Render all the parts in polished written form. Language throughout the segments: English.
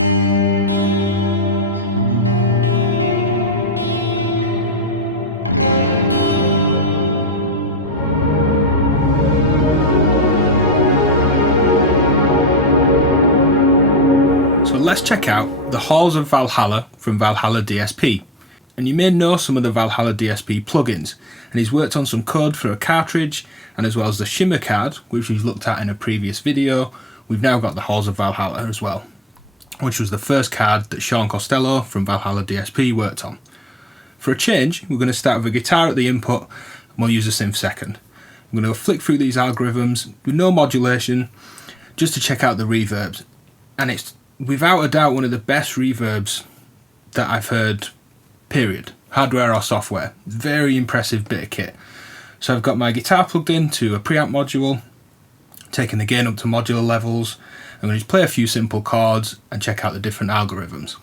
So let's check out the Halls of Valhalla from Valhalla DSP. And you may know some of the Valhalla DSP plugins, and he's worked on some code for a cartridge, and as well as the Shimmer card, which we've looked at in a previous video, we've now got the Halls of Valhalla as well, which was the first card that Sean Costello from Valhalla DSP worked on. For a change, we're going to start with a guitar at the input, and we'll use a synth second. I'm going to flick through these algorithms with no modulation, just to check out the reverbs, and it's without a doubt one of the best reverbs that I've heard, period, hardware or software. Very impressive bit of kit. So I've got my guitar plugged into a preamp module, taking the gain up to modular levels. I'm going to just play a few simple chords and check out the different algorithms.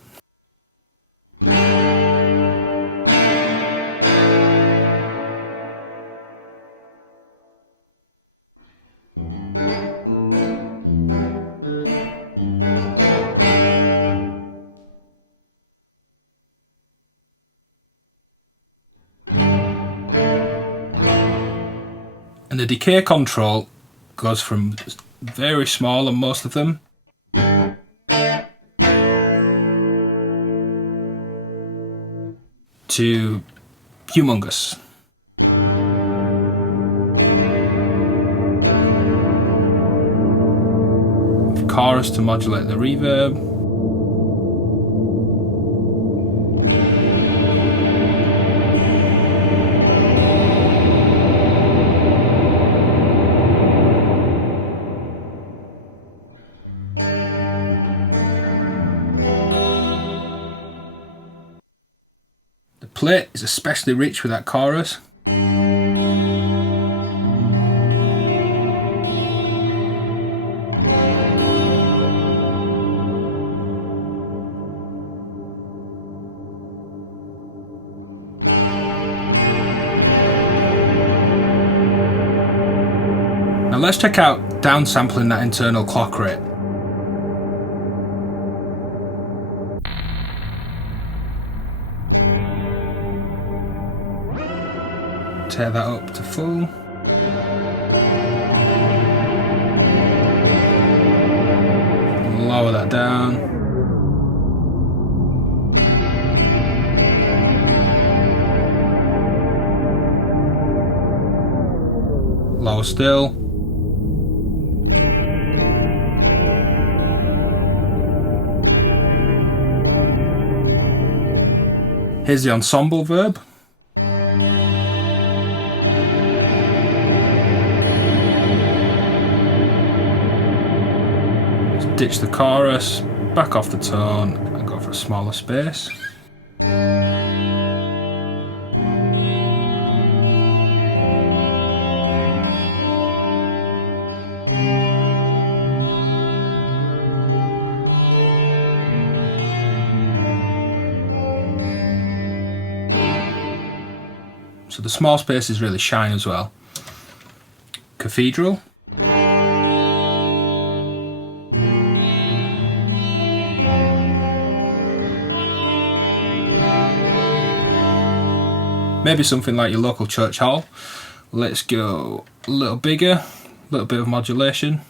And the decay control goes from very small on most of them to humongous. With chorus to modulate the reverb. The plate is especially rich with that chorus. Now let's check out downsampling that internal clock rate. Tear that up to full. Lower that down. Lower still. Here's the ensemble verb. Ditch the chorus, back off the tone, and go for a smaller space. So the small spaces really shine as well. Cathedral. Maybe something like your local church hall. Let's go a little bigger, a little bit of modulation.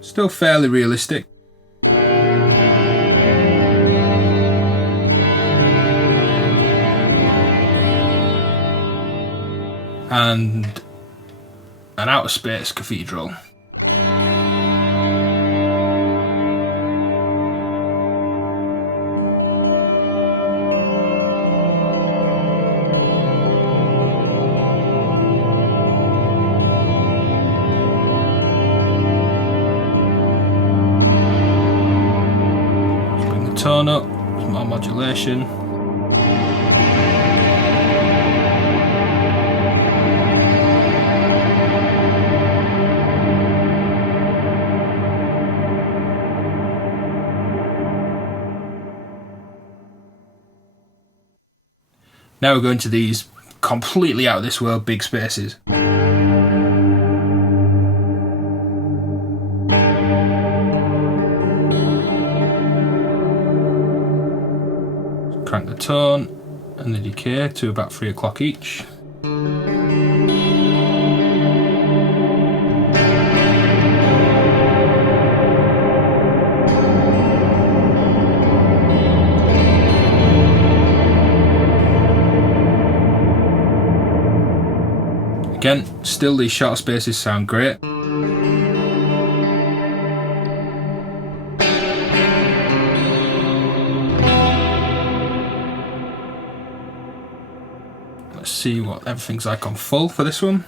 Still fairly realistic. And an outer space cathedral. Tone up, some more modulation. Now we're going to these completely out of this world big spaces. crank the tone and the decay to about 3 o'clock each. Again, still these shorter spaces sound great. Let's see what everything's like on full for this one.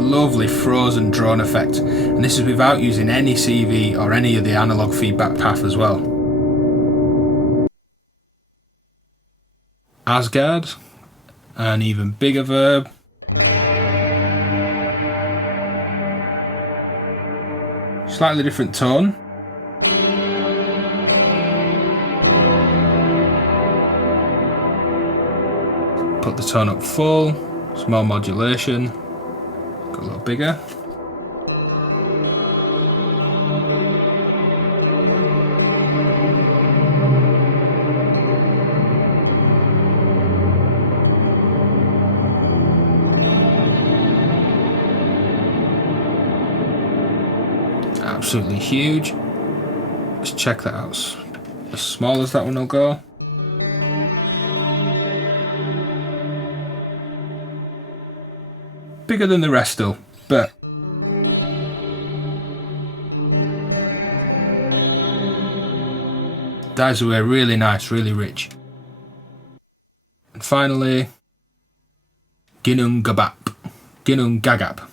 Lovely frozen drone effect, and this is without using any CV or any of the analog feedback path as well. Asgard, an even bigger verb. Slightly different tone. Put the tone up full, some more modulation. A little bigger. Absolutely huge. Let's check that out. As small as that one will go. Bigger than the rest still, but dies away really nice, really rich. And finally, Ginung Gagap,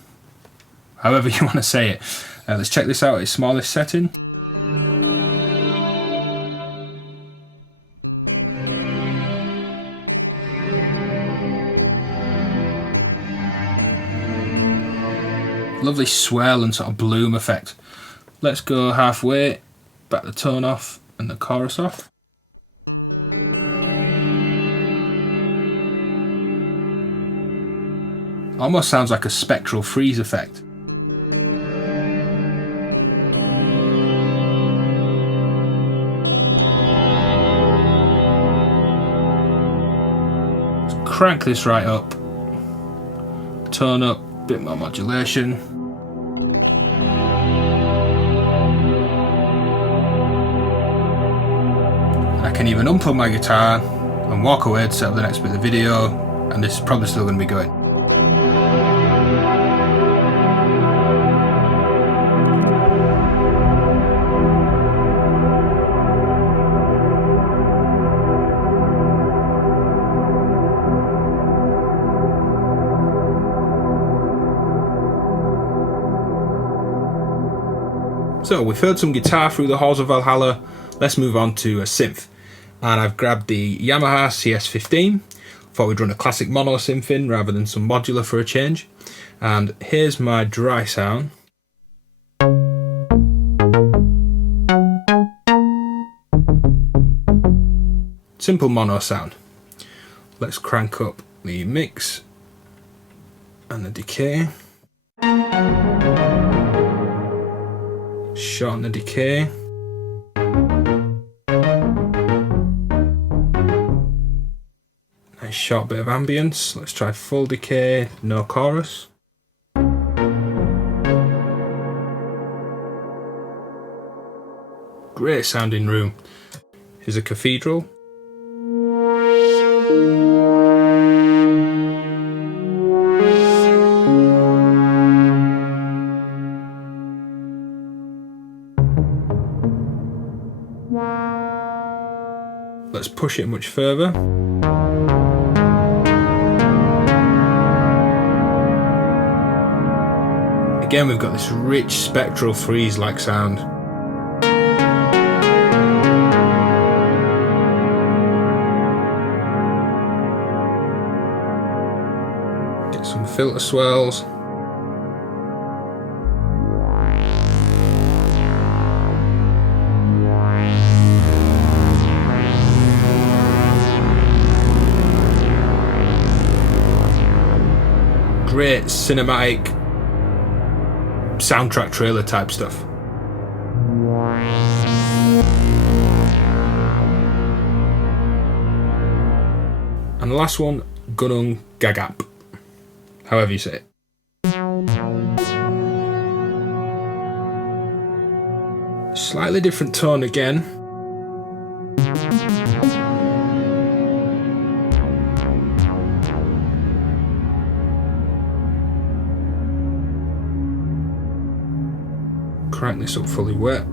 however you want to say it. Let's check this out at its smallest setting. Lovely swell and sort of bloom effect. Let's go halfway, back the tone off and the chorus off. Almost sounds like a spectral freeze effect. Let's crank this right up, tone up, bit more modulation. I can even unplug my guitar and walk away to set up the next bit of the video, and this is probably still going to be going. So we've heard some guitar through the halls of Valhalla. Let's move on to a synth. And I've grabbed the Yamaha CS15. Thought we'd run a classic mono synth in rather than some modular for a change. And here's my dry sound. Simple mono sound. Let's crank up the mix and the decay. Shorten the decay. Nice short bit of ambience. Let's try full decay, no chorus. Great sounding room. Here's a cathedral. Let's push it much further. Again, we've got this rich spectral freeze-like sound. filter swells. Great cinematic soundtrack trailer type stuff. And the last one, Gunung Gagap, however you say it. Slightly different tone again. Crank this up fully wet.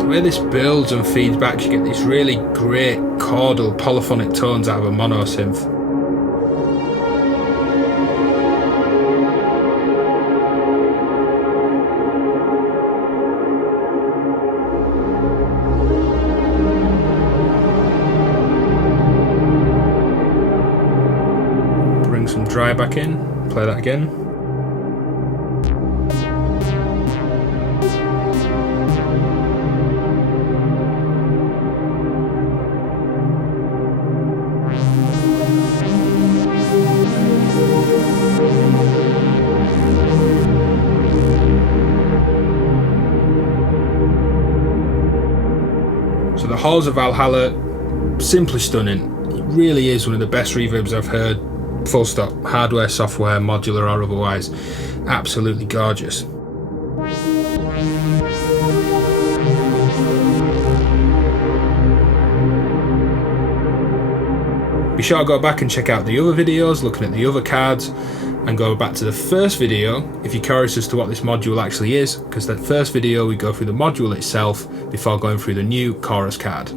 The way this builds and feeds back, you get these really great chordal polyphonic tones out of a mono synth. Bring some dry back in, play that again. So the Halls of Valhalla, simply stunning. It really is one of the best reverbs I've heard, full stop. Hardware, software, modular or otherwise. Absolutely gorgeous. Be sure to go back and check out the other videos, looking at the other cards, and go back to the first video if you're curious as to what this module actually is, because that first video we go through the module itself before going through the new chorus card.